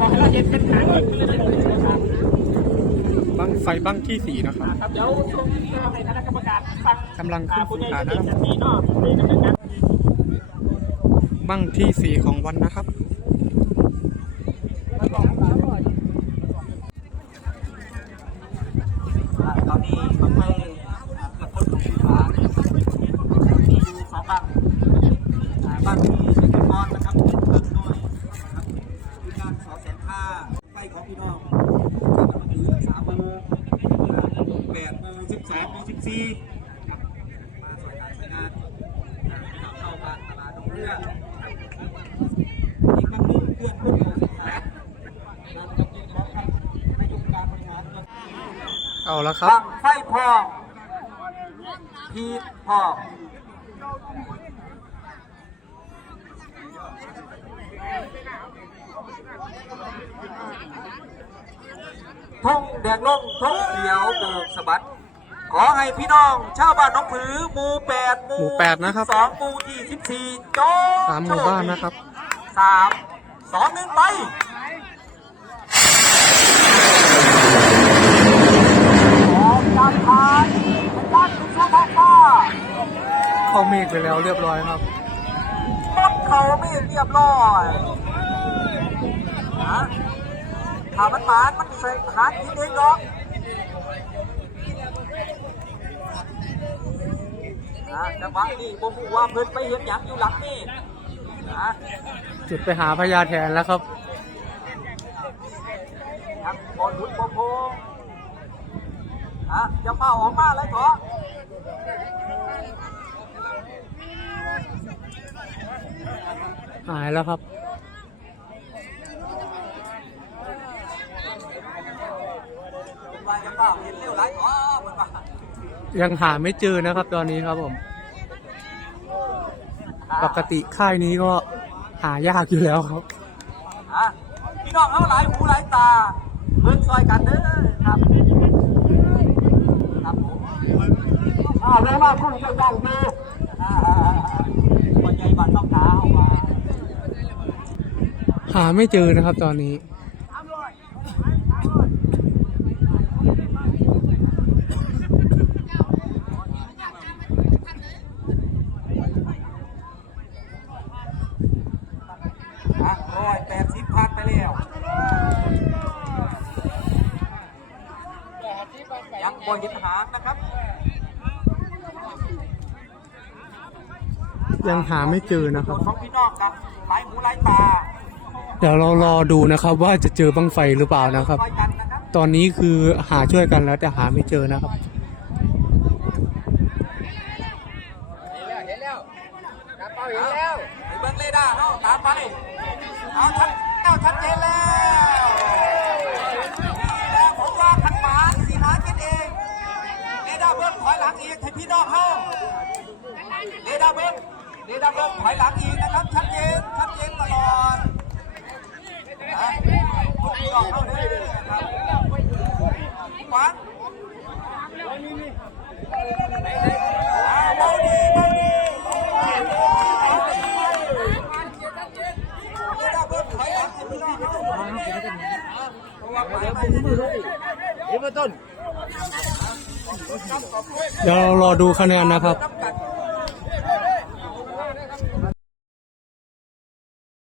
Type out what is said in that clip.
บอกให้เราเห็นเป็นหางอีกเลยนะครับบังไฟบังที่สี่นะครับ ครับเดี๋ยวส่งให้คณะกรรมการฟังกำลังขึ้นผู้สู่ใหญ่ฐานที่นะครับนี่เนาะในดำเนินการบังที่สี่ของวันนะครับตอนนี้มันไปเกือบพ้นของฟ้า เอาแล้วครับบังไฟพองพีพองทุ่งแดงลงทุ่งเขียวโบกสะบัด ขอให้พี่น้องชาวบ้านหน้องผือหมู่แปดหมู่หมู่แปดนะครับสองหมู่ยี่สิบสี่จงสามหมู่บ้านนะครับสามสองหนึ่งไปออกจากฐานด้านสู่ท้องฟ้าเข้าเมฆไปแล้วเรียบร้อยครับมดเขาไม่เรียบร้อยนะถ้ามันหมานมันใส่หากินเองหรอก นะจังหวะนี้บ่ฮู้ว่าเพิ่นไปเห็นหยังอยู่หลังนี่นะจุดไปหาพญาแทนแล้วครับทั้งบอลหลุดบอลโพงอะจะเฝ้าออกมาเลยเถอะหายแล้วครับว่าจะเฝ้าเห็นเร็วหลายเถอะมันว่า ยังหาไม่เจอนะครับ ตอนนี้ครับผม ปกติค่ายนี้ก็หายากอยู่แล้วครับอะพี่น้องเขาหลายหูหลายตาเบิ่งซอยกันเด้อครับครับผมอ่าเลยว่าคุณจะยังดีอ่าคนใหญ่บ้านต้องขาเอามาหาไม่เจอนะครับตอนนี้ ร้อยแปดสิบพันไปแล้วยังบนหินหางนะครับ ยังหาไม่เจอนะครับ ของพี่น้องครับหลายหูหลายตาเดี๋ยวเรารอดูนะครับ ว่าจะเจอบังไฟหรือเปล่านะครับซอยกันนะครับตอนนี้คือหาช่วยกันแล้วแต่หาไม่เจอนะครับเอาเห็นแล้วไปเบิ้งเรดาร์เอาตามไปเอาชัดแล้วชัดเจนแล้วนี่แหละผมว่าขันหมาสีหากินเองเร ดาเบิ้งถอยหลังอีกให้พี่น้องเขาเรดาเบิ้งเรดาเบิ้งถอยหลังอีกนะครับ ชัดเจนชัดเจนตลอดนะพวกพี่น้องเขาเด้อครับหวังอ่าเบาดีเบาดีเดี๋ยว เรารอดูคะแนนนะครับ